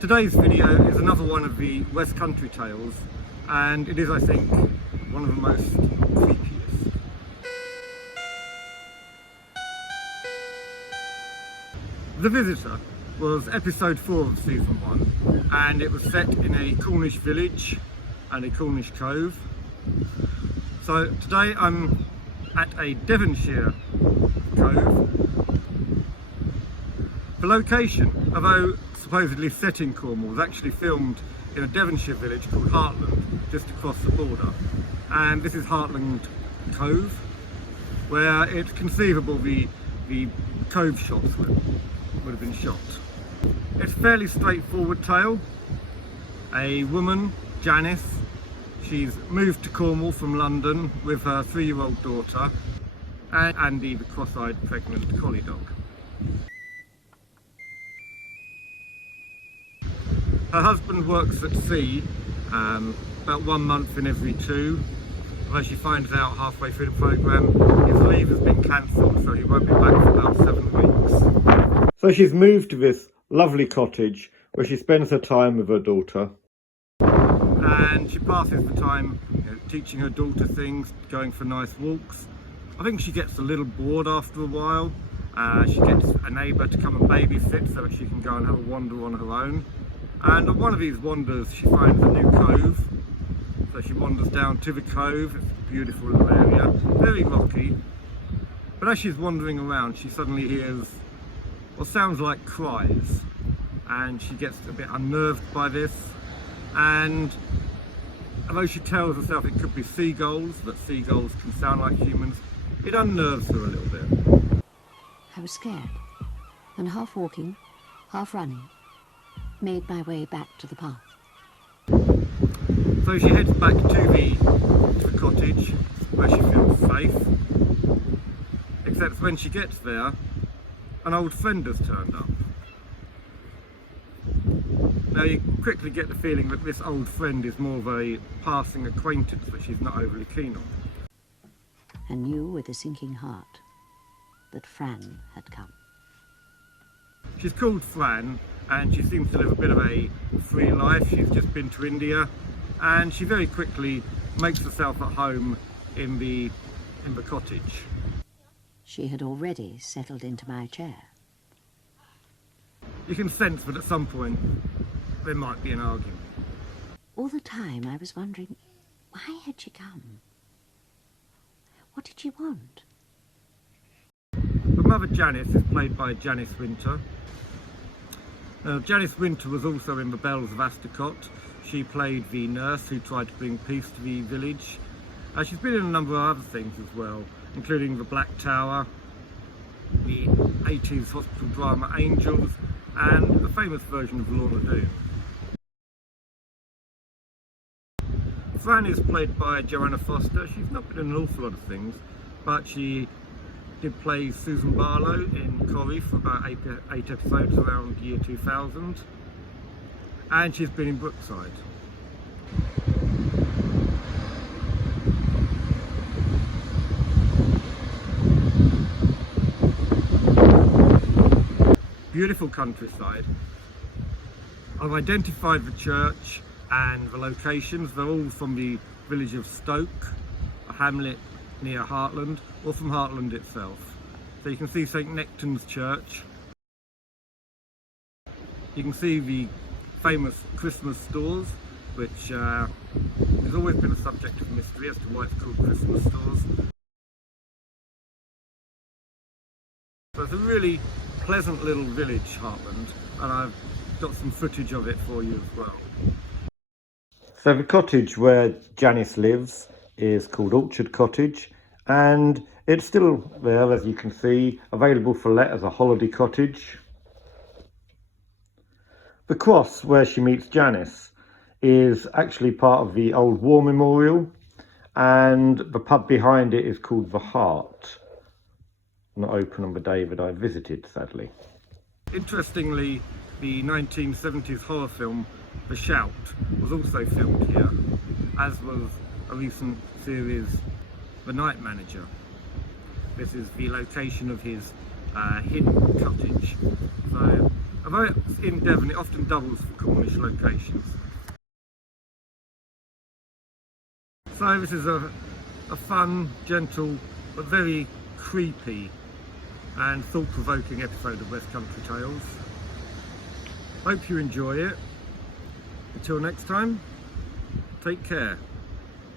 Today's video is another one of the West Country tales, and it is, I think, one of the most creepiest. The Visitor was episode 4 of season 1, and it was set in a Cornish village and a Cornish cove. So today I'm at a Devonshire cove. The location, although supposedly set in Cornwall, was actually filmed in a Devonshire village called Hartland, just across the border. And this is Hartland Cove, where it's conceivable the cove shots would have been shot. It's a fairly straightforward tale. A woman, Janis, she's moved to Cornwall from London with her 3-year-old daughter and Andy, the cross-eyed pregnant collie dog. Her husband works at sea about 1 month in every 2. Although she finds out halfway through the programme his leave has been cancelled, so he won't be back for about 7 weeks. So she's moved to this lovely cottage where she spends her time with her daughter. And she passes the time teaching her daughter things, going for nice walks. I think she gets a little bored after a while. She gets a neighbour to come and babysit so that she can go and have a wander on her own. And on one of these wanders she finds a new cove. So she wanders down to the cove. It's a beautiful little area, very rocky. But as she's wandering around, she suddenly hears what sounds like cries. And she gets a bit unnerved by this. And although she tells herself it could be seagulls, that seagulls can sound like humans, it unnerves her a little bit. I was scared, and half walking, half running, made my way back to the path. So she heads back to the cottage where she feels safe. Except when she gets there, an old friend has turned up. Now you quickly get the feeling that this old friend is more of a passing acquaintance that she's not overly keen on. And knew with a sinking heart that Fran had come. She's called Fran, and she seems to live a bit of a free life. She's just been to India, and she very quickly makes herself at home in the cottage. She had already settled into my chair. You can sense that at some point there might be an argument. All the time I was wondering, why had she come? What did she want? The mother, Janis, is played by Janis Winter. Janis Winter was also in The Bells of Ascot. She played the nurse who tried to bring peace to the village. She's been in a number of other things as well, including The Black Tower, the 80s hospital drama Angels, and the famous version of Lorna Doone. Fran is played by Joanna. She's not been in an awful lot of things, but she did play Susan Barlow in Corrie for about 8 episodes around year 2000, and she's been in Brookside. Beautiful countryside. I've identified the church and the locations. They're all from the village of Stoke, a hamlet near Hartland, or from Hartland itself. So you can see St Nectan's Church. You can see the famous Christmas stores, which has always been a subject of mystery as to why it's called Christmas stores. So it's a really pleasant little village, Hartland, and I've got some footage of it for you as well. So the cottage where Janis lives is called Orchard Cottage, and it's still there, as you can see, available for let as a holiday cottage. The cross where she meets Janis is actually part of the old war memorial, and the pub behind it is called The Hart. Not open on the day that I visited, sadly. Interestingly, the 1970s horror film The Shout was also filmed here, as was a recent series The Night Manager. This is the location of his hidden cottage. So Although it's in Devon, it often doubles for Cornish locations. So this is a fun, gentle, but very creepy and thought-provoking episode of West Country Tales. Hope you enjoy it. Until next time, take care.